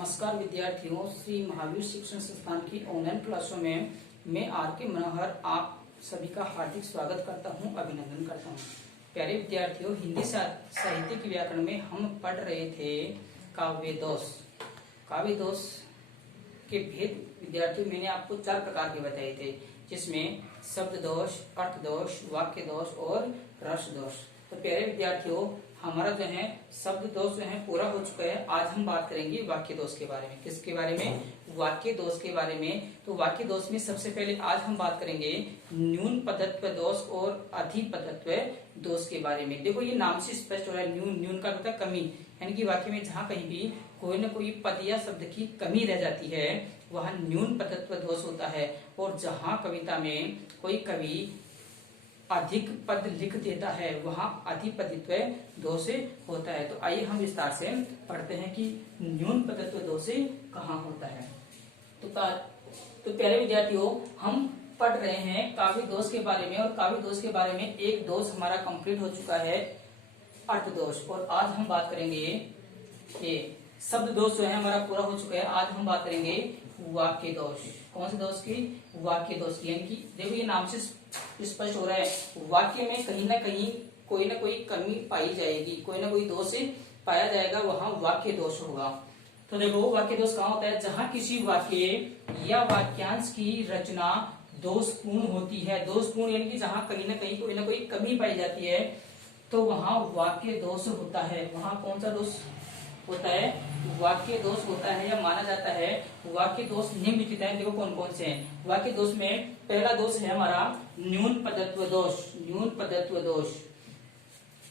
नमस्कार विद्यार्थियों, श्री महावीर शिक्षण संस्थान की ऑनलाइन क्लासों में मैं आर के मनोहर आप सभी का हार्दिक स्वागत करता हूं, अभिनंदन करता हूं। प्यारे विद्यार्थियों, हिंदी साहित्य के व्याकरण में हम पढ़ रहे थे काव्य दोष। काव्य दोष के भेद विद्यार्थियों मैंने आपको 4 प्रकार के बताए थे, जिसमें शब्द दोष, अर्थ दोष, वाक्य दोष और रस दोष। तो प्यारे विद्यार्थियों, हमारा जो है शब्द दोष जो है पूरा हो चुका है। आज हम बात करेंगे वाक्य दोष के बारे में। किसके बारे में? वाक्य दोष के बारे में। तो वाक्य दोष में सबसे पहले आज हम बात करेंगे न्यून पदत्व दोष और अधिपदत्व दोष के बारे में। देखो, ये नाम से स्पष्ट हो रहा है। न्यून का मतलब कमी, यानी कि वाक्य में जहाँ कहीं भी कोई न कोई पद या शब्द की कमी रह जाती है वह न्यून पदत्व दोष होता है। और जहाँ कविता में कोई कवि अधिक पद लिख देता है वहां अधिपदित्व दोष होता है। तो आइए हम विस्तार से पढ़ते हैं कि न्यून पदत्व दोष कहाँ होता है। तो प्यारे विद्यार्थियों, हम पढ़ रहे हैं काव्य दोष के बारे में, और काव्य दोष के बारे में एक दोष हमारा कंप्लीट हो चुका है, अर्थ दोष। और आज हम बात करेंगे कि शब्द दोष जो है हमारा पूरा हो चुका है। आज हम बात करेंगे वाक्य दोष। कौन से दोष की? वाक्य दोष की। यानी कि देखो, ये नाम से स्पष्ट हो रहा है, वाक्य में कहीं ना कहीं कोई ना कोई कमी पाई जाएगी, कोई ना कोई दोष पाया जाएगा, वहां वाक्य दोष होगा। तो देखो, वाक्य दोष कहाँ होता है? जहां किसी वाक्य या वाक्यांश की रचना दोषपूर्ण होती है। दोषपूर्ण यानी कि जहां कहीं ना कहीं कोई ना कोई कमी पाई जाती है, तो वहां वाक्य दोष होता है। वहां कौन सा दोष होता है? वाक्य दोष होता है, या माना जाता है। वाक्य दोष निम्नलिखित है। देखो कौन कौन से हैं वाक्य दोष में। पहला दोष है हमारा न्यून पदत्व दोष। न्यून पदत्व दोष।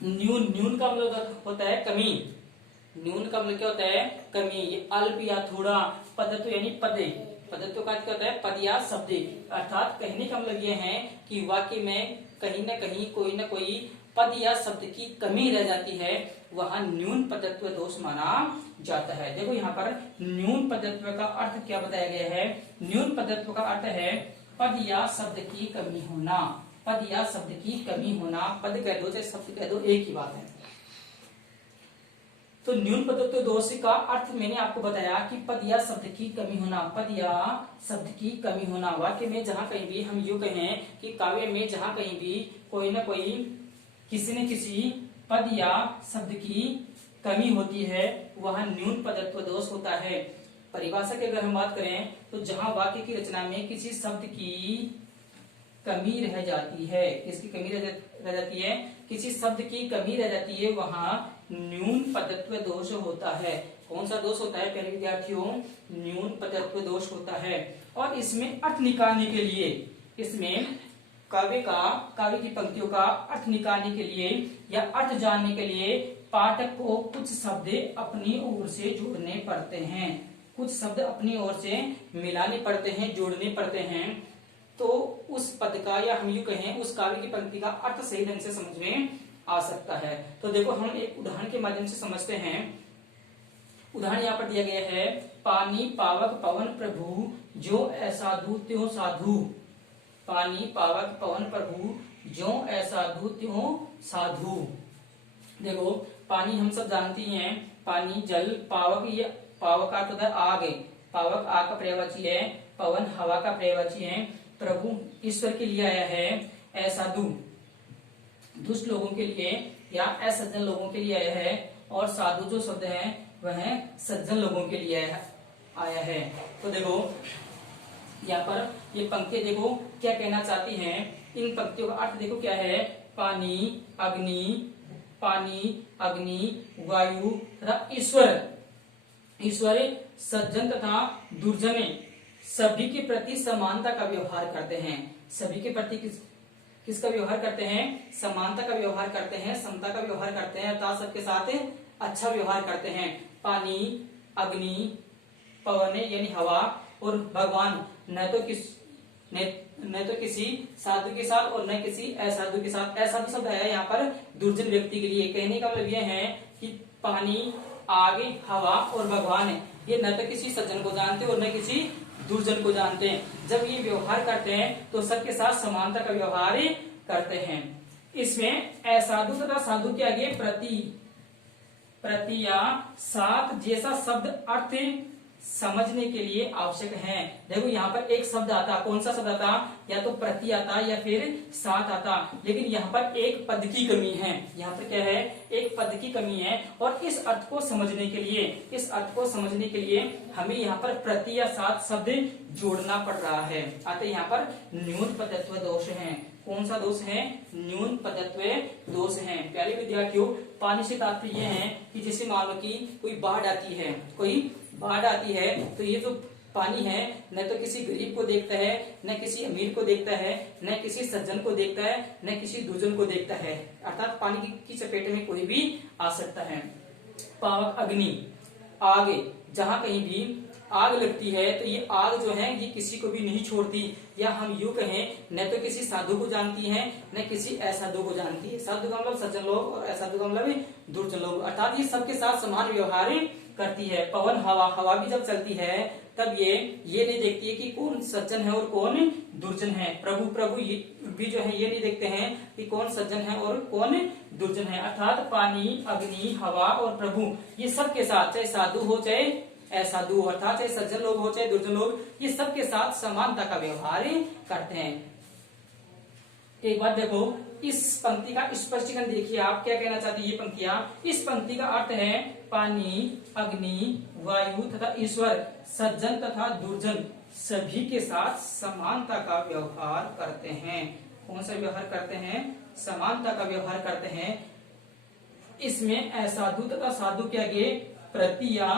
न्यून का मतलब होता है कमी। न्यून का मतलब क्या होता है? कमी। ये अल्प या थोड़ा। पदत्व यानी पदे। पदत्व का क्या होता है? पद या शब्द। अर्थात कहने का मतलब यह है कि वाक्य में कहीं ना कहीं कोई ना कोई पद या शब्द की कमी रह जाती है, वहां न्यून पदत्व दोष माना जाता है। देखो, यहाँ पर न्यून पदत्व का अर्थ क्या बताया गया है? न्यून पदत्व का अर्थ है पद या शब्द की कमी होना। पद या शब्द की कमी होना। पद कह दो चाहे शब्द कह दो, एक ही बात है। तो न्यून पदत्व दोष का अर्थ मैंने आपको बताया कि पद या शब्द की कमी होना। पद या शब्द की कमी होना। वाक्य में जहां कहीं भी हम यूं कहें कि काव्य में जहां कहीं भी कोई ना कोई किसी न किसी पद या शब्द की कमी होती है, वह न्यून पदत्व दोष होता है। परिभाषा की अगर हम बात करें तो जहां वाक्य की रचना में किसी शब्द की कमी रह जाती है, किसकी कमी रह जाती है? किसी शब्द की कमी रह जाती है, वहां न्यून पदत्व दोष होता है। कौन सा दोष होता है प्यारे विद्यार्थियों? न्यून पदत्व दोष होता है। और इसमें अर्थ निकालने के लिए, इसमें काव्य की पंक्तियों का अर्थ निकालने के लिए या अर्थ जानने के लिए पाठक को कुछ शब्द अपनी ओर से जोड़ने पड़ते हैं। कुछ शब्द अपनी ओर से मिलाने पड़ते हैं, जोड़ने पड़ते हैं, तो उस पद का या हम यूं कहें उस काव्य की पंक्ति का अर्थ सही ढंग से समझ में आ सकता है। तो देखो, हम एक उदाहरण के माध्यम से समझते हैं। उदाहरण यहाँ पर दिया गया है, पानी पावक पवन प्रभु जो ऐसा दूं त्यों साधु। पानी पावक पवन प्रभु जो ऐसा दूं त्यों साधु। देखो, पानी हम सब जानती हैं, पानी जल। पावक, ये पावक का अर्थ आग है। पावक आग का पर्यायवाची है। पवन हवा का पर्यायवाची है। प्रभु ईश्वर के लिए आया है। ऐसा दुष्ट लोगों के लिए या असज्जन लोगों के लिए आया है। और साधु जो शब्द है वह सज्जन लोगों के लिए आया है। तो देखो, यहाँ पर ये पंक्ति देखो क्या कहना चाहती हैं। इन पंक्तियों का अर्थ देखो क्या है? पानी अग्नि वायु तथा ईश्वर सज्जन तथा दुर्जन सभी के प्रति समानता का व्यवहार करते हैं। सभी के प्रति किसका व्यवहार करते हैं? समानता का व्यवहार करते हैं, समता का व्यवहार करते हैं, अर्थात सबके साथ अच्छा व्यवहार करते हैं। पानी, अग्नि, पवन यानी हवा, और भगवान न तो किसी साधु के साथ और न किसी असाधु के साथ। असाधु शब्द है यहाँ पर दुर्जन व्यक्ति के लिए। कहने का मतलब यह है कि पानी, आग, हवा और भगवान ये न तो किसी सज्जन को जानते और न किसी दुर्जन को जानते हैं। जब ये व्यवहार करते हैं तो सबके साथ समानता का व्यवहार करते हैं। इसमें असाधु तथा साधु के आगे प्रति या साथ जैसा शब्द अर्थ समझने के लिए आवश्यक हैं। देखो यहाँ पर एक शब्द आता, कौन सा शब्द आता, या तो प्रति आता या फिर साथ आता, लेकिन यहाँ पर एक पद की कमी है। यहाँ पर क्या है, एक पद की कमी है। और इस अर्थ को समझने के लिए, इस अर्थ को समझने के लिए हमें यहाँ पर प्रति या साथ शब्द जोड़ना पड़ रहा है। अतः यहाँ पर न्यून पदत्व दोष है। कौन सा दोष है, न्यून पदत्व दोष है। प्यारे विद्यार्थियों, पानी से तात्पर्य है कि जैसे मान लो कि कोई बाढ़ आती है, कोई बाढ़ आती है, तो ये जो पानी है न तो किसी गरीब को देखता है, न किसी अमीर को देखता है, न किसी सज्जन को देखता है, न किसी दुर्जन को देखता है, अर्थात पानी की चपेट में कोई भी आ सकता है। पावक अग्नि, आग, जहां कहीं भी आग लगती है तो ये आग जो है ये किसी को भी नहीं छोड़ती, या हम यूं कहें न तो किसी साधु को जानती है न किसी असाधु को जानती है। साधु का मतलब सज्जन लोग और असाधु का मतलब दुर्जन लोग, अर्थात ये सबके साथ समान व्यवहार करती है। पवन, हवा, हवा भी जब चलती है तब ये नहीं देखती है कि कौन सज्जन है और कौन दुर्जन है। प्रभु, प्रभु ये भी जो है ये नहीं देखते हैं कि कौन सज्जन है और कौन दुर्जन है। अर्थात पानी, अग्नि, हवा और प्रभु ये सबके साथ, चाहे साधु हो चाहे असाधु, अर्थात चाहे सज्जन लोग हो चाहे दुर्जन लोग, ये सबके साथ समानता का व्यवहार करते हैं। एक बात देखो, इस पंक्ति का स्पष्टीकरण देखिए, आप क्या कहना चाहती है ये पंक्तियां। इस पंक्ति का अर्थ है पानी, अग्नि, वायु तथा ईश्वर सज्जन तथा दुर्जन सभी के साथ समानता का व्यवहार करते हैं। कौन सा व्यवहार करते हैं, समानता का व्यवहार करते हैं। इसमें असाधु तथा साधु के आगे प्रति या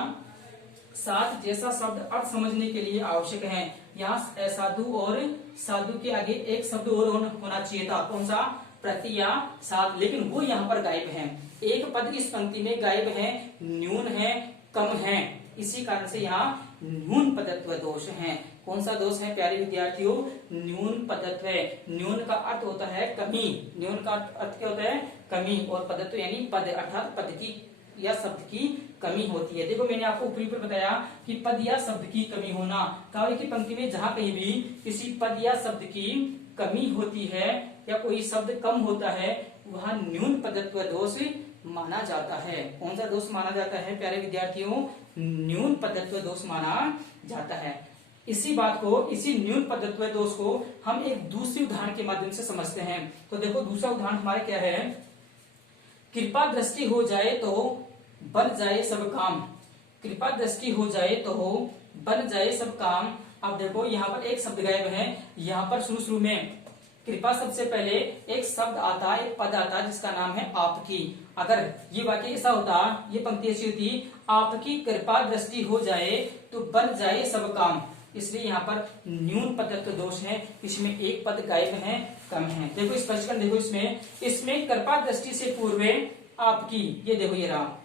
साथ जैसा शब्द अर्थ समझने के लिए आवश्यक है। यहाँ असाधु और साधु के आगे एक शब्द और होना चाहिए था, कौन सा, प्रति या साथ, लेकिन वो यहाँ पर गायब है। एक पद इस पंक्ति में गायब है, न्यून है, कम है, इसी कारण से यहाँ न्यून पदत्व दोष है। कौन सा दोष है प्यारे विद्यार्थियों, न्यून पदत्व। न्यून का अर्थ होता है कमी, न्यून का अर्थ क्या होता है, कमी, और पदत्व यानी पद, अर्थात पद की या शब्द की कमी होती है। देखो मैंने आपको ऊपरी पर बताया कि पद या शब्द की कमी होना, काव्य की पंक्ति में जहां कहीं भी किसी पद या शब्द की कमी होती है या कोई शब्द कम होता है वहां न्यून पदत्व दोष माना जाता है। कौन सा दोष माना जाता है प्यारे विद्यार्थियों, न्यून पदत्व दोष माना जाता है। इसी बात को, इसी न्यून पदत्व दोष को हम एक दूसरी उदाहरण के माध्यम से समझते हैं। तो देखो दूसरा उदाहरण हमारा क्या है, कृपा दृष्टि हो जाए तो बन जाए सब काम, कृपा दृष्टि हो जाए तो बन जाए सब काम। अब देखो यहाँ पर एक शब्द गायब है, यहाँ पर शुरू में कृपा शब्द से पहले एक शब्द आता है, एक पद आता है जिसका नाम है आपकी। अगर ये वाक्य ऐसा होता, ये पंक्ति ऐसी होती, आपकी कृपा दृष्टि हो जाए तो बन जाए सब काम, इसलिए यहाँ पर न्यून पदत्व दोष है, इसमें एक पद गायब है, कम है। देखो स्पष्टीकरण देखो, इसमें कृपा दृष्टि से पूर्व आपकी, ये देखो ये रहा,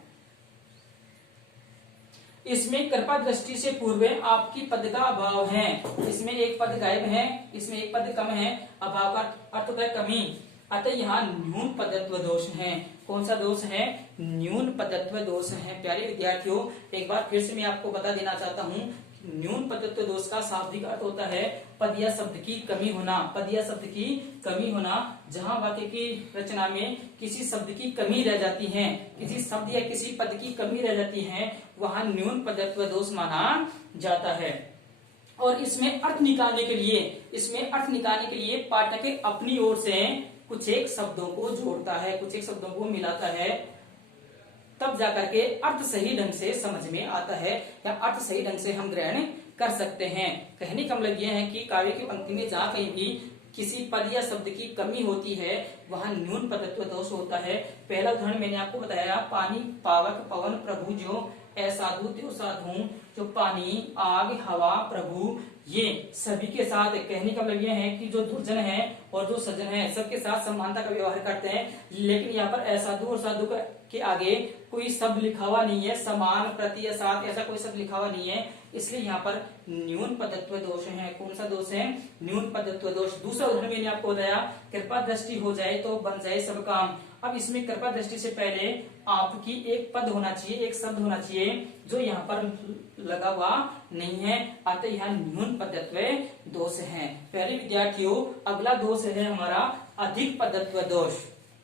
इसमें कृपा दृष्टि से पूर्व आपकी पद का अभाव है, इसमें एक पद गायब है, इसमें एक पद कम है, अभाव का अर्थ होता है कमी, अतः यहाँ न्यून पदत्व दोष है। कौन सा दोष है, न्यून पदत्व दोष है। प्यारे विद्यार्थियों, एक बार फिर से मैं आपको बता देना चाहता हूँ, न्यून पदत्व दोष का शाब्दिक अर्थ होता है पद या शब्द की कमी होना, पद या शब्द की कमी होना। जहां वाक्य की रचना में किसी शब्द की कमी रह जाती है, किसी शब्द या किसी पद की कमी रह जाती है, वहां न्यून पदत्व दोष माना जाता है। और इसमें अर्थ निकालने के लिए पाठक अपनी ओर से कुछ एक शब्दों को जोड़ता है, कुछ एक शब्दों को मिलाता है, तब जाकर के अर्थ सही ढंग से समझ में आता है या अर्थ सही ढंग से हम ग्रहण कर सकते हैं। कहने का मतलब यह है कि काव्य की पंक्ति में जहाँ कहीं भी किसी पद या शब्द की कमी होती है वहां न्यून पदत्व दोष होता है। पहला उदाहरण मैंने आपको बताया, पानी, पावक, पवन, प्रभु, जो असाधु त्यो साधु, जो पानी, आग, हवा, प्रभु, ये सभी के साथ, कहने का मतलब यह है कि जो दुर्जन है और जो सज्जन है सबके साथ समानता का व्यवहार करते हैं। लेकिन यहाँ पर असाधु और साधु के आगे कोई शब्द लिखा हुआ नहीं है, समान, प्रति या साथ, ऐसा कोई शब्द लिखा हुआ नहीं है, इसलिए यहाँ पर न्यून पदत्व दोष है। कौन सा दोष है, न्यून पदत्व दोष। दूसरा उदाहरण मैंने आपको बताया, कृपा दृष्टि हो जाए तो बन जाए सब काम। अब इसमें कृपा दृष्टि से पहले आपकी एक पद होना चाहिए, एक शब्द होना चाहिए, जो यहाँ पर लगा हुआ नहीं है, अतः यहाँ न्यून पदत्व दोष है। पहले विद्यार्थियों, अगला दोष है हमारा अधिक पदत्व दोष।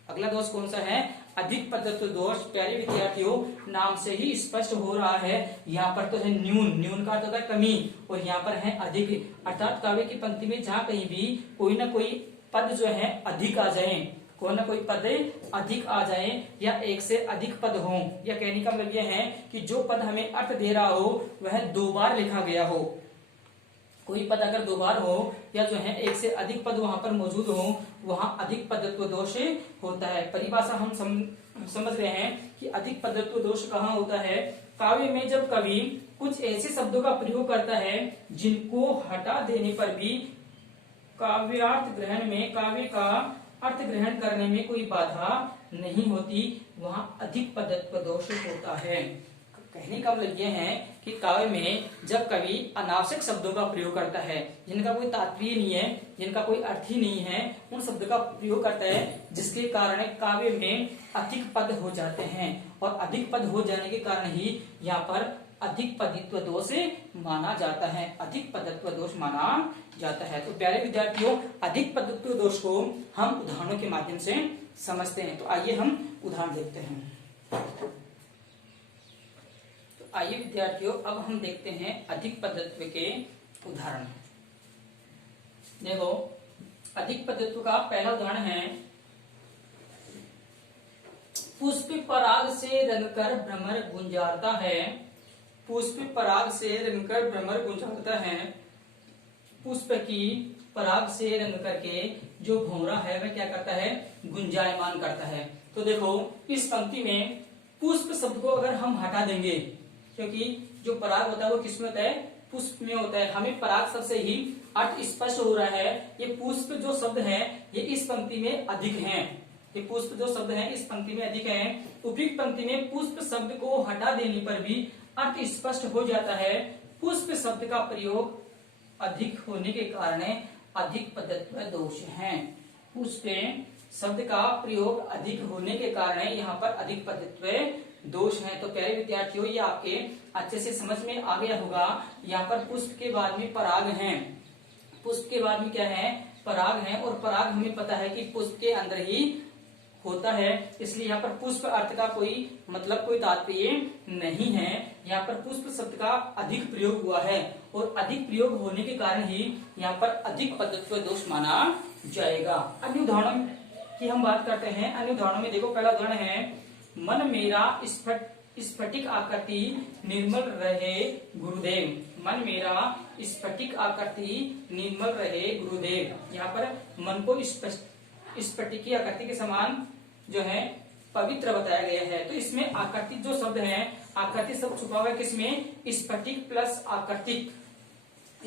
अगला दोष कौन सा है, अधिक पदत्व दोष। प्यारे विद्यार्थियों, नाम से ही स्पष्ट हो रहा है, यहाँ पर तो है न्यून, न्यून का अर्थ होता है कमी, और यहाँ पर है अधिक, अर्थात काव्य की पंक्ति में जहाँ कहीं भी कोई ना कोई पद जो है अधिक आ जाए, कोई ना कोई पद अधिक आ जाए, या एक से अधिक पद हो, या कहने का मतलब यह है कि जो पद हमें अर्थ दे रहा हो वह 2 बार लिखा गया हो। कोई पद अगर 2 बार हो, या जो है एक से अधिक पद वहां पर मौजूद हो, वहां अधिक पदत्व दोष होता है। परिभाषा हम समझ रहे हैं कि अधिक पदत्व दोष कहाँ होता है। काव्य में जब कवि कुछ ऐसे शब्दों का प्रयोग करता है जिनको हटा देने पर भी काव्यार्थ ग्रहण में, काव्य का अर्थ ग्रहण करने में कोई बाधा नहीं होती, वहां अधिक पदत्व दोष होता है। कहने का मतलब यह है कि काव्य में जब कवि अनावश्यक शब्दों का प्रयोग करता है, जिनका कोई तात्पर्य नहीं है, जिनका कोई अर्थ ही नहीं है, उन शब्दों का प्रयोग करता है, जिसके कारण काव्य में अधिक पद हो जाते हैं, और अधिक पद हो जाने के कारण ही यहाँ पर अधिक पदित्व दोष माना जाता है, अधिक पदत्व दोष माना जाता है। तो प्यारे विद्यार्थियों, अधिक पदत्व दोष को हम उदाहरणों के माध्यम से समझते हैं। तो आइए हम उदाहरण देखते हैं। आइए विद्यार्थियों, अब हम देखते हैं अधिक पदत्व के उदाहरण। देखो, अधिक पदत्व का पहला उदाहरण है, पुष्प पराग से रंगकर भ्रमर गुंजारता है। पुष्प पराग से रंगकर भ्रमर गुंजारता है। पुष्प की पराग से रंग करके जो भौरा है वह क्या करता है, गुंजायमान करता है। तो देखो, इस पंक्ति में पुष्प शब्द को अगर हम हटा देंगे, क्योंकि जो पराग होता है वो किसमें होता है, पुष्प में होता है, हमें पराग शब्द से ही अर्थ स्पष्ट हो रहा है। ये पुष्प जो शब्द है ये इस पंक्ति में अधिक हैं, ये पुष्प जो शब्द है इस पंक्ति में अधिक है। उपयुक्त पंक्ति में पुष्प शब्द को हटा देने पर भी अर्थ स्पष्ट हो जाता है। पुष्प शब्द का प्रयोग अधिक होने के कारण अधिक पदत्व दोष है। पुष्प शब्द का प्रयोग अधिक होने के कारण यहाँ पर अधिक पदत्व दोष है। तो प्यारे विद्यार्थियों, ये आपके अच्छे से समझ में आ गया होगा। यहाँ पर पुष्प के बाद में पराग है, पुष्प के बाद में क्या है, पराग है, और पराग हमें पता है कि पुष्प के अंदर ही होता है, इसलिए यहाँ पर पुष्प अर्थ का कोई मतलब, कोई तात्पर्य नहीं है। यहाँ पर पुष्प शब्द का अधिक प्रयोग हुआ है, और अधिक प्रयोग होने के कारण ही यहाँ पर अधिक पदत्व दोष माना जाएगा। अन्य उदाहरणों की हम बात करते हैं। अन्य उदाहरणों में देखो, पहला उदाहरण है, मन मेरा स्फटिक आकृति निर्मल रहे गुरुदेव। मन मेरा स्फटिक आकृति निर्मल रहे गुरुदेव। यहाँ पर मन को स्फटिक की आकृति के समान जो है पवित्र बताया गया है। तो इसमें आकृति जो शब्द है, आकृति शब्द छुपा हुआ है किसमें, स्फटिक प्लस आकृतिक,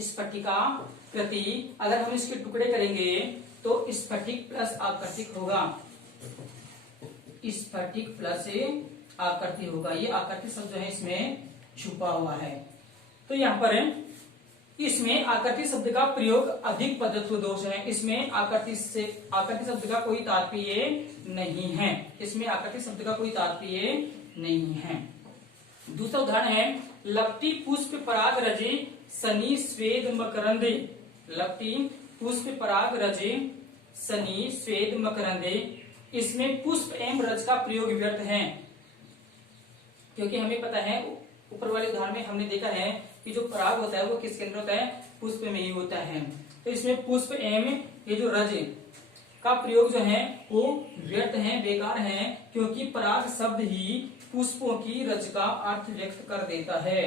स्फटिकाकृति। अगर हम इसके टुकड़े करेंगे तो स्फटिक प्लस आकृतिक होगा, स्फटिक प्लस आकृति होगा। ये आकृति शब्द जो है इसमें छुपा हुआ है। तो यहाँ पर इसमें आकृति शब्द का प्रयोग अधिक पदत्व दोष है। इसमें आकृति शब्द का कोई तात्पर्य नहीं है, इसमें आकृति शब्द का कोई तात्पर्य नहीं है। दूसरा उदाहरण है, लपटी पुष्प पराग रजे सनी स्वेद मकरंदे। लपटी पुष्प पराग रजे सनी स्वेद मकरंदे। इसमें पुष्प एवं रज का प्रयोग व्यर्थ है, क्योंकि हमें पता है ऊपर वाले उदाहरण में हमने देखा है कि जो पराग होता है वो किसके अंदर होता है, पुष्प में ही होता है। तो इसमें पुष्प एवं ये जो रज का प्रयोग जो है वो व्यर्थ है, बेकार है, क्योंकि पराग शब्द ही पुष्पों की रज का अर्थ व्यक्त कर देता है।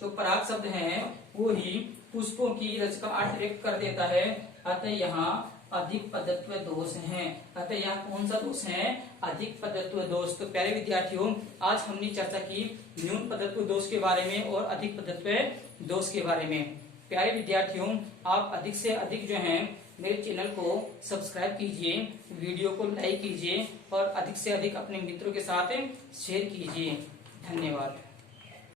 जो पराग शब्द है वो ही पुष्पों की रज का अर्थ व्यक्त कर देता है। अतः यहाँ अधिक पदत्व दोष है। अतः यहाँ कौन सा दोष है, अधिक पदत्व दोष। तो प्यारे विद्यार्थियों, आज हमने चर्चा की न्यून पदत्व दोष के बारे में और अधिक पदत्व दोष के बारे में। प्यारे विद्यार्थियों, आप अधिक से अधिक जो है मेरे चैनल को सब्सक्राइब कीजिए, वीडियो को लाइक कीजिए और अधिक से अधिक अपने मित्रों के साथ शेयर कीजिए। धन्यवाद।